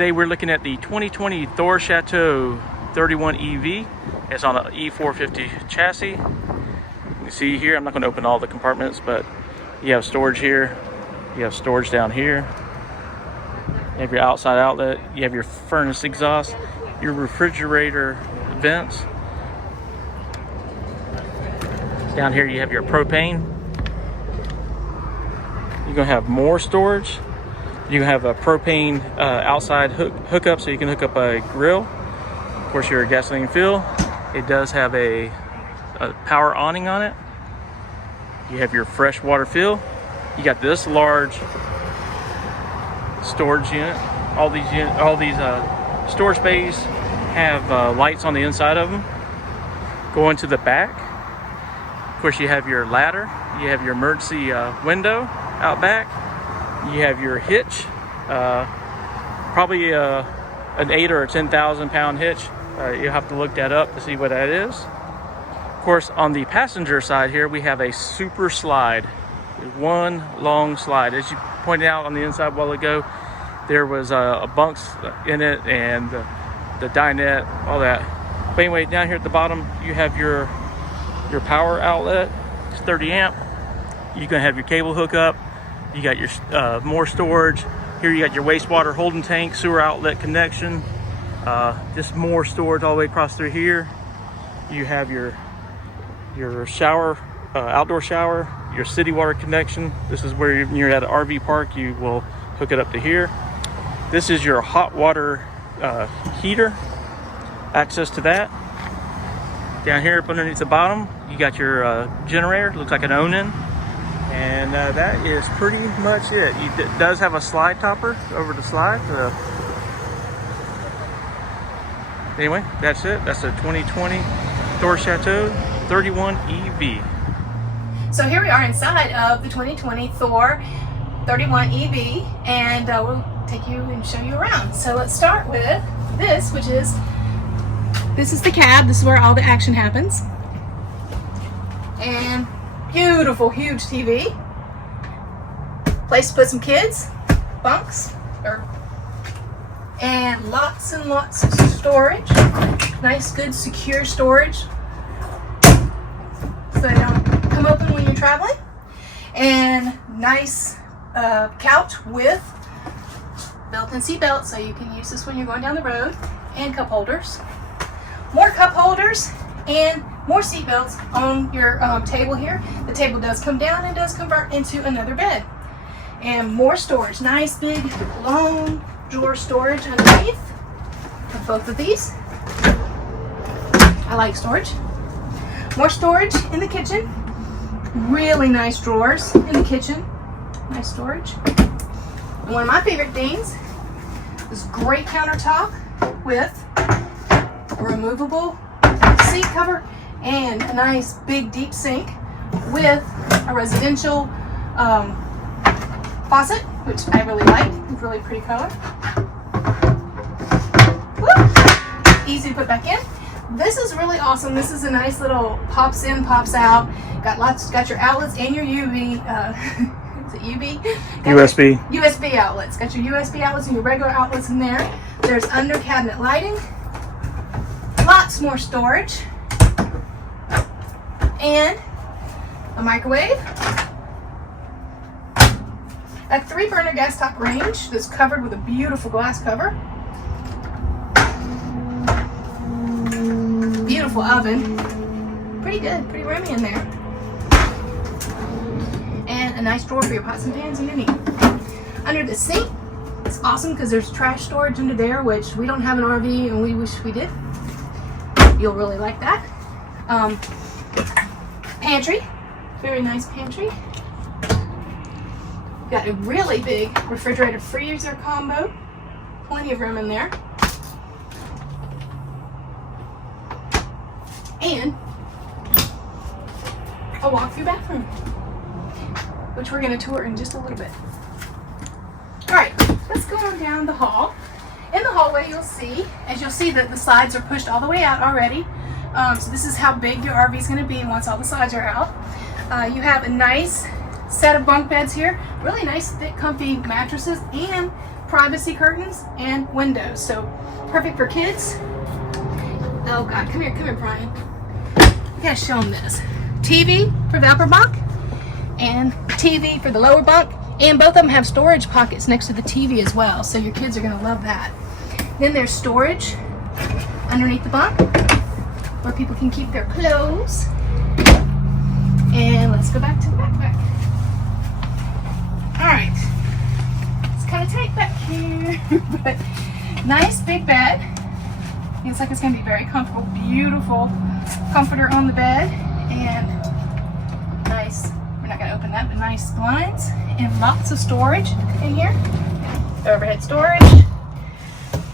Today we're looking at the 2020 Thor Chateau 31 EV. It's on an E450 chassis. You see here, I'm not going to open all the compartments, but you have storage here, you have storage down here, you have your outside outlet, you have your furnace exhaust, your refrigerator vents. Down here you have your propane. You're going to have more storage. You have a propane outside hookup, so you can hook up a grill. Of course, your gasoline fill. It does have a power awning on it. You have your fresh water fill. You got this large storage unit. All these storage bays have lights on the inside of them. Going to the back, of course, you have your ladder. You have your emergency window out back. You have your hitch, probably an 8 or a 10,000 pound hitch. You'll have to look that up to see what that is. Of course, on the passenger side here, we have a super slide. One long slide. As you pointed out on the inside a while ago, there was a bunks in it and the dinette, all that. But anyway, down here at the bottom, you have your power outlet. It's 30 amp. You're gonna have your cable hookup. You got your more storage. Here you got your wastewater holding tank, sewer outlet connection. Just more storage all the way across through here. You have your shower, outdoor shower, your city water connection. This is where you're at an RV park, you will hook it up to here. This is your hot water heater, access to that. Down here up underneath the bottom, you got your generator, looks like an Onan. And that is pretty much it. It does have a slide topper over the slide. Anyway, that's it. That's a 2020 Thor Chateau 31 EV. So here we are inside of the 2020 Thor 31 EV, and we'll take you and show you around. So let's start with this, this is the cab. This is where all the action happens. And beautiful, huge TV. Place to put some kids, bunks, and lots and lots of storage. Nice, good, secure storage, so they don't come open when you're traveling. And nice couch with built-in seat belt, so you can use this when you're going down the road. And cup holders, more cup holders, and more seat belts on your table here. The table does come down and does convert into another bed. And more storage. Nice big long drawer storage underneath of both of these. I like storage. More storage in the kitchen. Really nice drawers in the kitchen. Nice storage. And one of my favorite things is great countertop with a removable seat cover and a nice big deep sink with a residential faucet, which I really like. It's really pretty color. Woo! Easy to put back in. This is really awesome. This is a nice little pops in, pops out. Got your outlets and your UV. Is it UV? USB. USB outlets. Got your USB outlets and your regular outlets in there. There's under cabinet lighting. Lots more storage. And a microwave. A 3-burner gas top range that's covered with a beautiful glass cover. Beautiful oven. Pretty good, pretty roomy in there. And a nice drawer for your pots and pans underneath. Under the sink, it's awesome because there's trash storage under there, which we don't have an RV and we wish we did. You'll really like that. Pantry, very nice pantry. Got a really big refrigerator freezer combo. Plenty of room in there. And a walk-through bathroom, which we're going to tour in just a little bit. Alright, let's go on down the hall. In the hallway you'll see that the slides are pushed all the way out already. So this is how big your RV is going to be once all the slides are out. You have a nice set of bunk beds here, really nice thick comfy mattresses, and privacy curtains and windows. So perfect for kids. Oh God, come here, Brian. I gotta show them this. TV for the upper bunk and TV for the lower bunk. And both of them have storage pockets next to the TV as well. So your kids are gonna love that. Then there's storage underneath the bunk where people can keep their clothes. And let's go back to the backpack. All right, it's kind of tight back here, but nice big bed. Looks like it's gonna be very comfortable. Beautiful comforter on the bed, and nice, we're not gonna open that, but nice blinds and lots of storage in here. Overhead storage,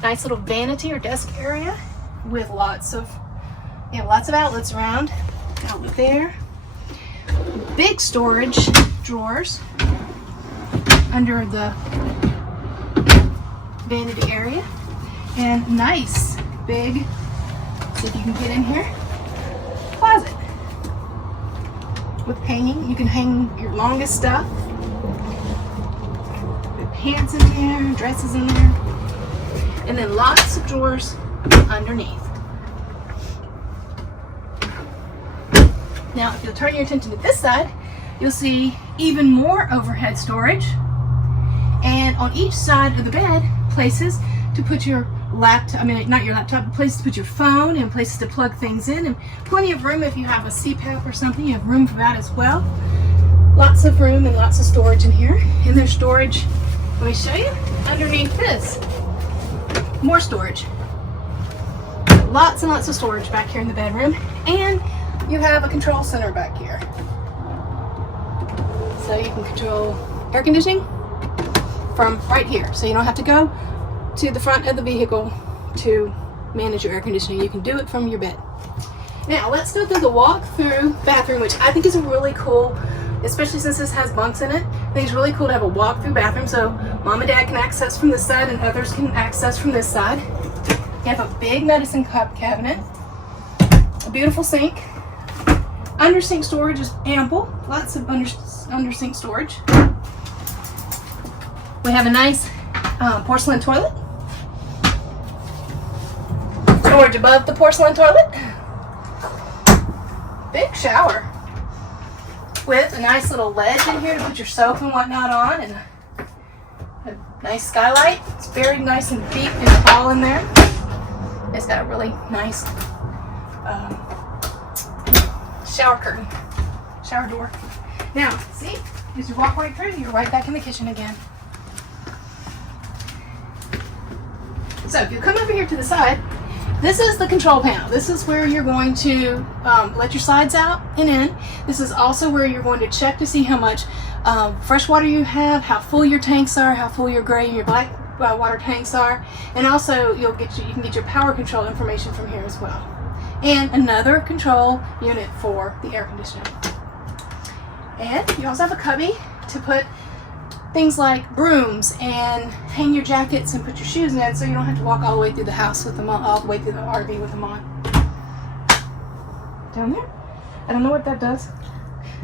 nice little vanity or desk area with lots of outlets around. Outlet there. Big storage drawers under the vanity area, and nice big, see if you can get in here, closet with hanging. You can hang your longest stuff, with pants in there, dresses in there, and then lots of drawers underneath. Now, if you'll turn your attention to this side, you'll see even more overhead storage. And on each side of the bed, places to put your laptop, not your laptop, but places to put your phone and places to plug things in. And plenty of room if you have a CPAP or something, you have room for that as well. Lots of room and lots of storage in here. And there's storage, let me show you, underneath this. More storage. Lots and lots of storage back here in the bedroom. And you have a control center back here. So you can control air conditioning from right here. So you don't have to go to the front of the vehicle to manage your air conditioning. You can do it from your bed. Now let's go through the walk-through bathroom, which I think is a really cool, especially since this has bunks in it. I think it's really cool to have a walk-through bathroom so mom and dad can access from this side and others can access from this side. You have a big medicine cup cabinet, a beautiful sink. Under sink storage is ample, lots of under sink storage. We have a nice porcelain toilet. Storage above the porcelain toilet. Big shower with a nice little ledge in here to put your soap and whatnot on, and a nice skylight. It's very nice and deep and tall in there. It's got a really nice shower curtain, shower door. Now, see, as you walk right through, you're right back in the kitchen again. So if you come over here to the side, this is the control panel. This is where you're going to let your sides out and in. This is also where you're going to check to see how much fresh water you have, how full your tanks are, how full your gray and your black water tanks are, and also you can get your power control information from here as well. And another control unit for the air conditioning. And you also have a cubby to put things like brooms and hang your jackets and put your shoes in, so you don't have to walk all the way through the house with them on, all the way through the RV with them on. Down there? I don't know what that does.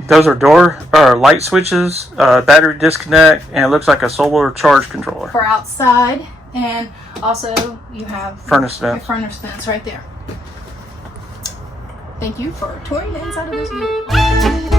Those are door or light switches, battery disconnect, and it looks like a solar charge controller. For outside, and also you have furnace vent. Your furnace vents right there. Thank you for touring the inside of this unit.